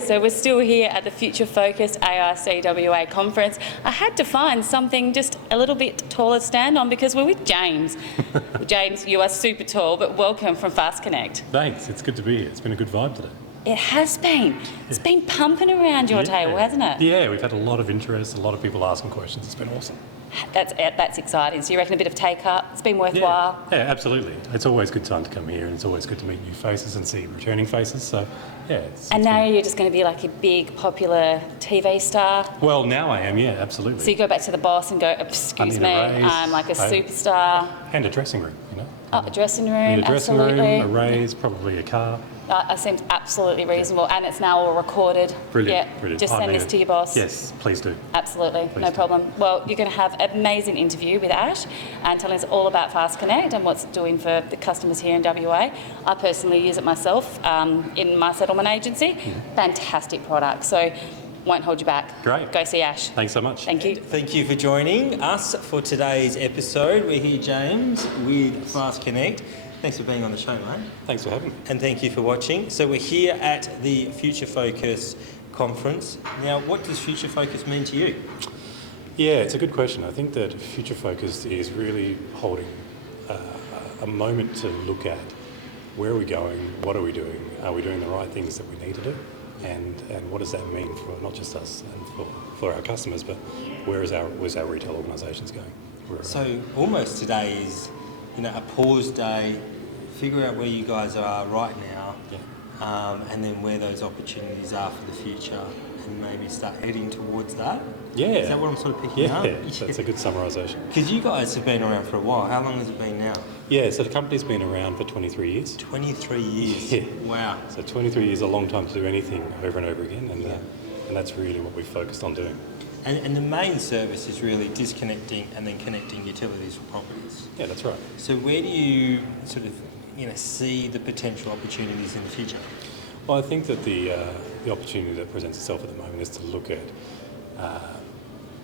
so we're still here at the Future Focused AICWA conference. I had to find something just a little bit taller to stand on because we're with James. James, you are super tall, but welcome from Fast Connect. Thanks, it's good to be here. It's been a good vibe today. It has been. It's been pumping around your table, hasn't it? Yeah, we've had a lot of interest, a lot of people asking questions. It's been awesome. That's exciting. So you reckon a bit of take-up? It's been worthwhile? Yeah, absolutely. It's always a good time to come here, and it's always good to meet new faces and see returning faces. So, yeah. And now you're just going to be like a big, popular TV star? Well, now I am, yeah, absolutely. So you go back to the boss and go, excuse me, I'm like a superstar. And a dressing room, you know. Oh, a dressing room, a dressing absolutely. room, a raise, probably a car. It seems absolutely reasonable, and it's now all recorded. Brilliant, yeah. brilliant. Just send this to your boss. Yes, please do. Absolutely, Please no do. problem. Well, you're going to have an amazing interview with Ash and telling us all about Fast Connect and what's it doing for the customers here in WA. I personally use it myself in my settlement agency. Fantastic product, so won't hold you back. Great. Go see Ash. Thanks so much. Thank you. Thank you for joining us for today's episode. We're here, James, with Fast Connect. Thanks for being on the show, mate. Thanks for having me. And thank you for watching. So we're here at the Future Focus conference. Now, what does Future Focus mean to you? Yeah, it's a good question. I think that Future Focus is really holding a moment to look at where are we going, what are we doing the right things that we need to do, and what does that mean for not just us and for our customers, but where's our retail organisations going? So almost today is, a pause day, figure out where you guys are right now, and then where those opportunities are for the future, and maybe start heading towards that. Yeah. Is that what I'm sort of picking up? Yeah, that's a good summarisation. Because you guys have been around for a while. How long has it been now? Yeah, so the company's been around for 23 years. 23 years? Yeah. Wow. So 23 years is a long time to do anything over and over again, and that's really what we've focused on doing. And the main service is really disconnecting and then connecting utilities for properties. Yeah, that's right. So where do you sort of see the potential opportunities in the future? Well, I think that the opportunity that presents itself at the moment is to look at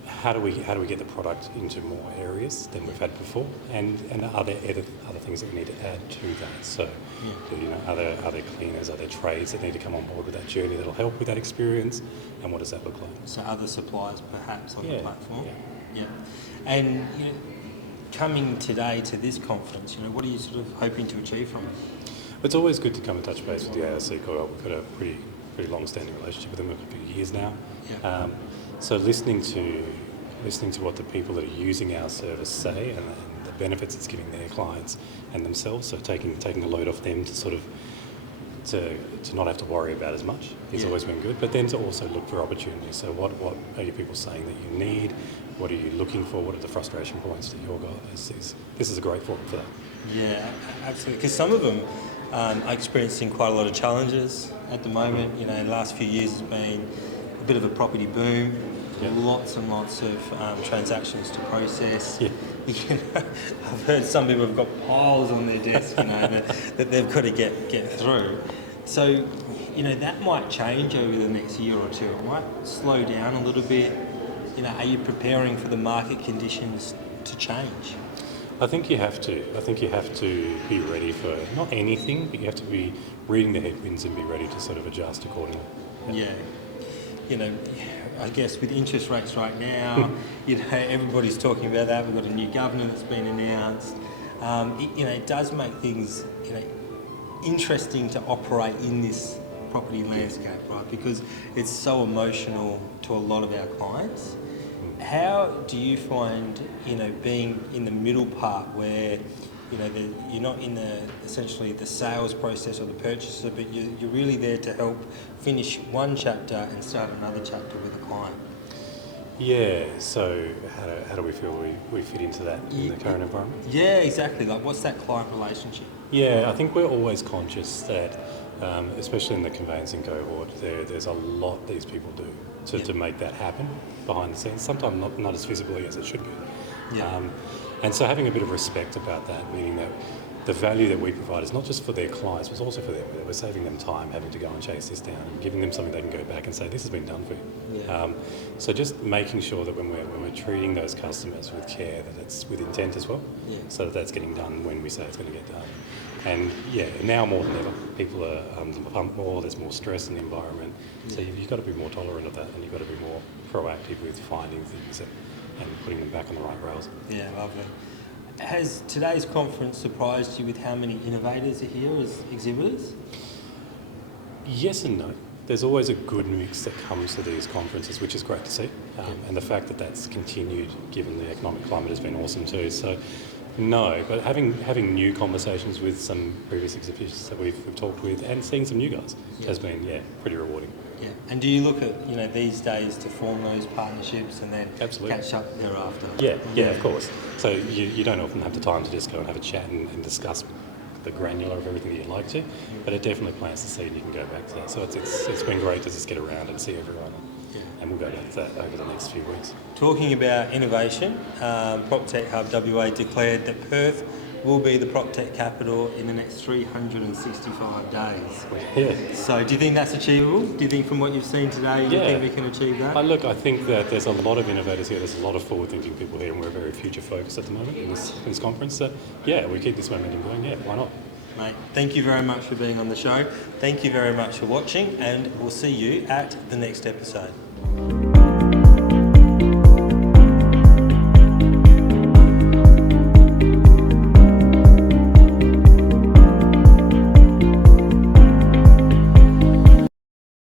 how do we get the product into more areas than we've had before, and are there other things that we need to add to that? So, are there cleaners, are there trades that need to come on board with that journey that'll help with that experience, and what does that look like? So other suppliers perhaps on the platform. Yeah. And coming today to this conference, what are you sort of hoping to achieve from it? It's always good to come and touch base with the AICWA. We've got a pretty long-standing relationship with them for a few years now. Yeah. So listening to what the people that are using our service say and the benefits it's giving their clients and themselves, so taking a load off them to sort of to not have to worry about as much has always been good. But then to also look for opportunities. So what are you people saying that you need? What are you looking for? What are the frustration points that you've got? This is a great forum for that. Yeah, absolutely. Because some of them are experiencing quite a lot of challenges at the moment. In the last few years has been a bit of a property boom. Yeah. Lots and lots of transactions to process. Yeah. I've heard some people have got piles on their desk, that they've got to get through. So, that might change over the next year or two. It might slow down a little bit. Are you preparing for the market conditions to change? I think you have to. I think you have to be ready for not anything, but you have to be reading the headwinds and be ready to sort of adjust accordingly. Yeah. I guess with interest rates right now, everybody's talking about that. We've got a new governor that's been announced. It does make things, interesting to operate in this property landscape, right? Because it's so emotional to a lot of our clients. How do you find, being in the middle part where, you're not in essentially the sales process or the purchaser, but you're really there to help finish one chapter and start another chapter with a client? Yeah, so how do we feel we fit into that in the current environment? Yeah, exactly. Like, what's that client relationship? Yeah, I think we're always conscious that, especially in the conveyancing cohort, there's a lot these people do to make that happen behind the scenes, sometimes not as visibly as it should be. Yeah. And so having a bit of respect about that, meaning that the value that we provide is not just for their clients, but also for them. We're saving them time having to go and chase this down and giving them something they can go back and say, this has been done for you. Yeah. So just making sure that when we're treating those customers with care, that it's with intent as well, so that that's getting done when we say it's going to get done. And yeah, now more than ever, people are pumped more, there's more stress in the environment. So you've got to be more tolerant of that, and you've got to be more proactive with finding things and putting them back on the right rails. Yeah, lovely. Has today's conference surprised you with how many innovators are here as exhibitors? Yes and no. There's always a good mix that comes to these conferences, which is great to see. And the fact that that's continued, given the economic climate, has been awesome too. So, no, but having new conversations with some previous exhibitors that we've talked with, and seeing some new guys has been, pretty rewarding. Yeah. And do you look at, these days to form those partnerships and then Absolutely. catch up thereafter? Yeah, of course. So you don't often have the time to just go and have a chat and discuss the granular of everything that you'd like to, but it definitely plants the seed and you can go back to that. So it's been great to just get around and see everyone, and we'll go back to that over the next few weeks. Talking about innovation, PropTech Hub WA declared that Perth will be the PropTech capital in the next 365 days. Yeah. So do you think that's achievable? Do you think from what you've seen today, you think we can achieve that? I think that there's a lot of innovators here, there's a lot of forward-thinking people here, and we're very future-focused at the moment in this conference. So, we keep this momentum going, why not? Mate, thank you very much for being on the show. Thank you very much for watching, and we'll see you at the next episode.